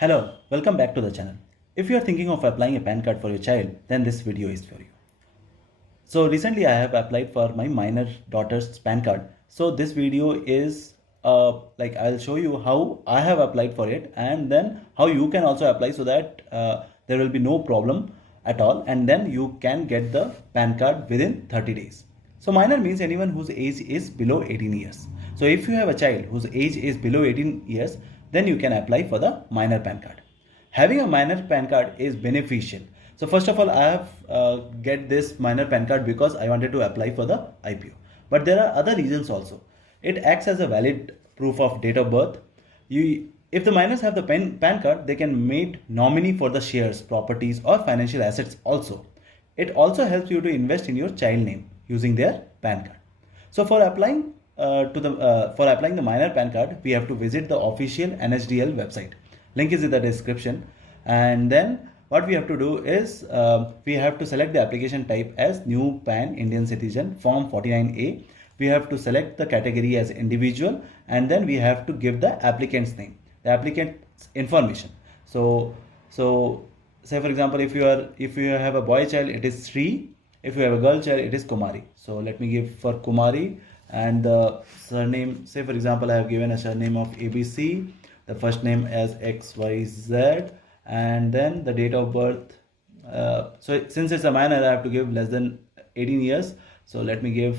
Hello, welcome back to the channel. If you are thinking of applying a PAN card for your child, then this video is for you. So recently I have applied for my minor daughter's PAN card. So this video is I'll show you how I have applied for it and then how you can also apply so that there will be no problem at all, and then you can get the PAN card within 30 days. So minor means anyone whose age is below 18 years. So if you have a child whose age is below 18 years, then you can apply for the minor PAN card. Having a minor PAN card is beneficial. So first of all, I have get this minor PAN card because I wanted to apply for the IPO. But there are other reasons also. It acts as a valid proof of date of birth. If the minors have the PAN card, they can made nominee for the shares, properties or financial assets also. It also helps you to invest in your child name using their PAN card. So for applying the minor PAN card, we have to visit the official NHDL website. Link is in the description. And then what we have to do is we have to select the application type as new PAN Indian citizen form 49A. We have to select the category as individual, and then we have to give the applicant's name, the applicant's information. So say for example, if you have a boy child, it is Sri. If you have a girl child, it is Kumari. So let me give for Kumari, and the surname, say for example, I have given a surname of ABC, the first name as XYZ, and then the date of birth. So since it's a minor, I have to give less than 18 years. So let me give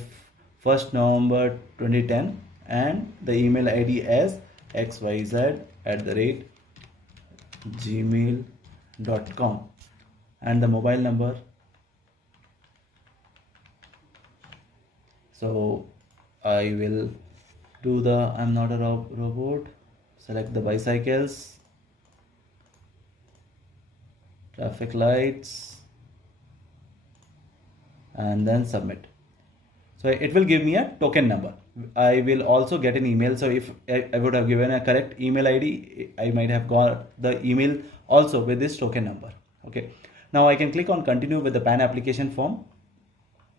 1st November 2010, and the email ID as xyz@gmail.com, and the mobile number. So I will do the I'm not a robot, select the bicycles, traffic lights, and then submit. So it will give me a token number. I will also get an email. So if I would have given a correct email ID, I might have got the email also with this token number. Okay. Now I can click on continue with the PAN application form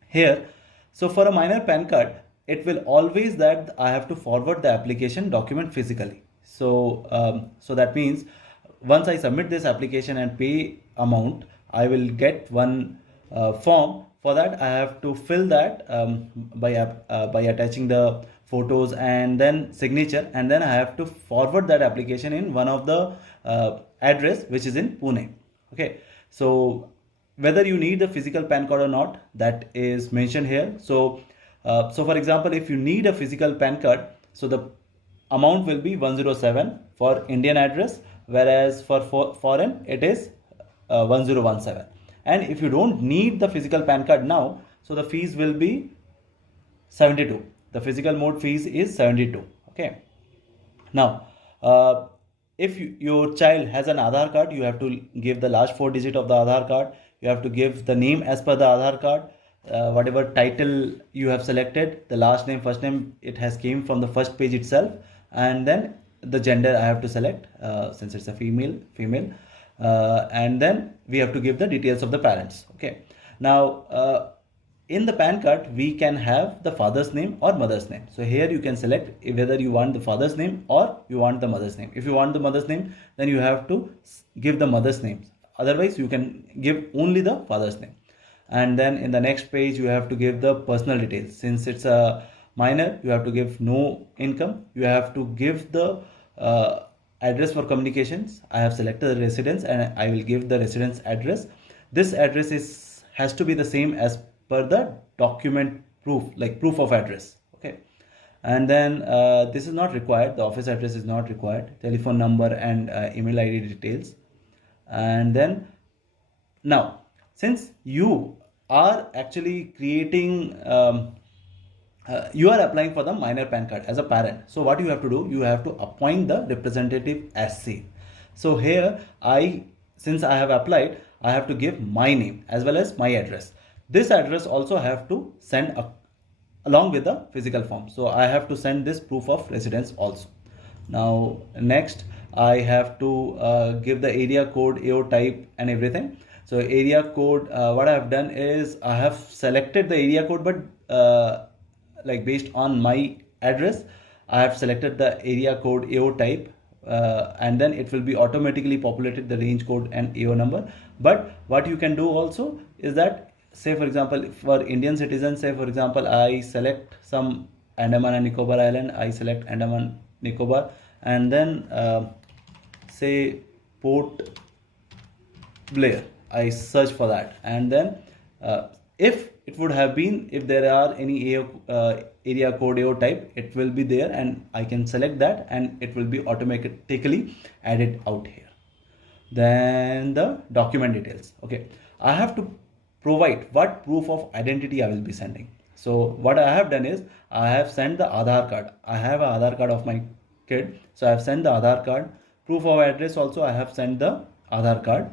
here. So for a minor PAN card, it will always that I have to forward the application document physically. So that means once I submit this application and pay amount, I will get one form. For that, I have to fill that by attaching the photos and then signature, and then I have to forward that application in one of the address which is in Pune. Okay, so whether you need the physical PAN card or not, that is mentioned here. So for example, if you need a physical PAN card, so the amount will be 107 for Indian address, whereas for foreign it is 1017. And if you don't need the physical PAN card now, so the fees will be 72. The physical mode fees is 72. Okay. Now, if your child has an Aadhaar card, you have to give the last 4 digits of the Aadhaar card. You have to give the name as per the Aadhaar card. Whatever title you have selected, the last name, first name, it has came from the first page itself. And then the gender I have to select since it's a female. And then we have to give the details of the parents. Okay. Now, in the PAN card, we can have the father's name or mother's name. So here you can select whether you want the father's name or you want the mother's name. If you want the mother's name, then you have to give the mother's name. Otherwise, you can give only the father's name. And then in the next page, you have to give the personal details. Since it's a minor, you have to give no income. You have to give the address for communications. I have selected the residence and I will give the residence address. This address has to be the same as per the document proof, like proof of address. Okay. And then this is not required. The office address is not required. Telephone number and email ID details. And then now, since you are actually creating you are applying for the minor PAN card as a parent. So what you have to do, you have to appoint the representative as safe. So here since I have applied, I have to give my name as well as my address. This address also have to send along with the physical form. So I have to send this proof of residence also. Now next, I have to give the area code, AO type and everything. So area code, what I have done is I have selected the area code, but like based on my address, I have selected the area code AO type and then it will be automatically populated the range code and AO number. But what you can do also is that, say for example, for Indian citizens, say for example, I select some Andaman and Nicobar Island, I select Andaman Nicobar, and then say Port Blair, I search for that, and then if it would have been, if there are any area code AO type, it will be there, and I can select that, and it will be automatically added out here. Then the document details. Okay, I have to provide what proof of identity I will be sending. So what I have done is I have sent the Aadhaar card. I have an Aadhaar card of my kid, so I have sent the Aadhaar card. Proof of address also I have sent the Aadhaar card,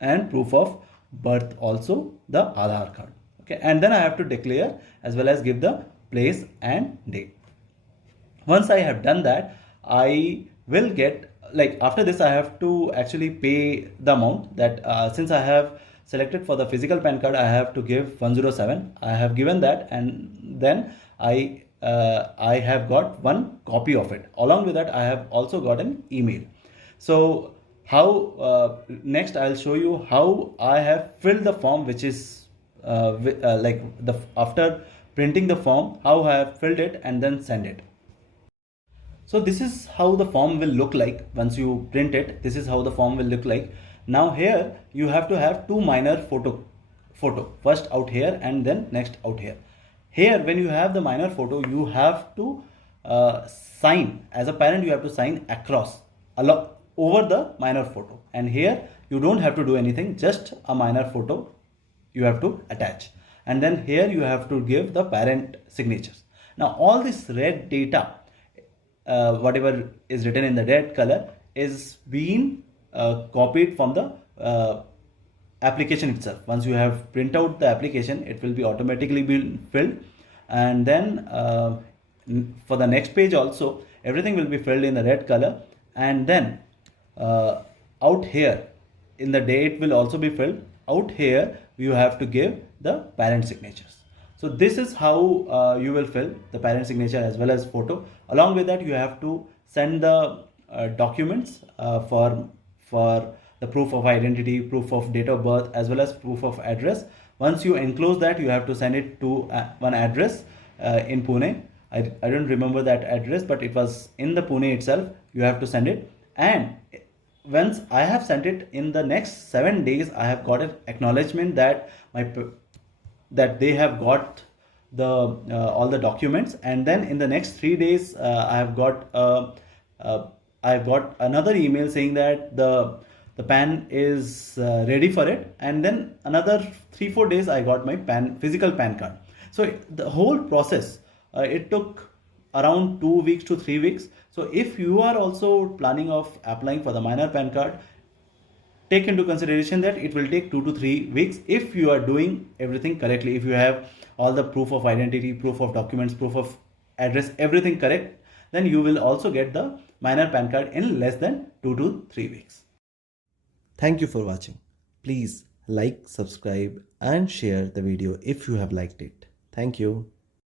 and proof of birth also the Aadhaar card. Okay, and then I have to declare as well as give the place and date. Once I have done that, I will get, like after this I have to actually pay the amount that since I have selected for the physical PAN card, I have to give 107. I have given that, and then I have got one copy of it. Along with that, I have also got an email. So how next I'll show you how I have filled the form, which is like the after printing the form, how I have filled it and then send it. So this is how the form will look like once you print it. This is how the form will look like. Now here you have to have two minor photo, first out here and then next out here. Here when you have the minor photo, you have to sign as a parent. You have to sign across over the minor photo, and here you don't have to do anything, just a minor photo you have to attach, and then here you have to give the parent signatures. Now all this red data, whatever is written in the red color, is being copied from the application itself. Once you have print out the application, it will be automatically be filled, and then for the next page also everything will be filled in the red color, and then out here in the date will also be filled. Out here you have to give the parent signatures. So this is how you will fill the parent signature as well as photo. Along with that, you have to send the documents for the proof of identity, proof of date of birth, as well as proof of address. Once you enclose that, you have to send it to one address in Pune. I don't remember that address, but it was in the Pune itself. You have to send it, and once I have sent it, in the next 7 days, I have got an acknowledgement that that they have got the all the documents, and then in the next 3 days I have got another email saying that the PAN is ready for it, and then another 3-4 days I got my physical PAN card. So the whole process it took around 2 weeks to 3 weeks. So if you are also planning of applying for the minor PAN card, take into consideration that it will take 2 to 3 weeks if you are doing everything correctly. If you have all the proof of identity, proof of documents, proof of address, everything correct, then you will also get the minor PAN card in less than 2 to 3 weeks. Thank you for watching. Please like, subscribe and share the video if you have liked it. Thank you.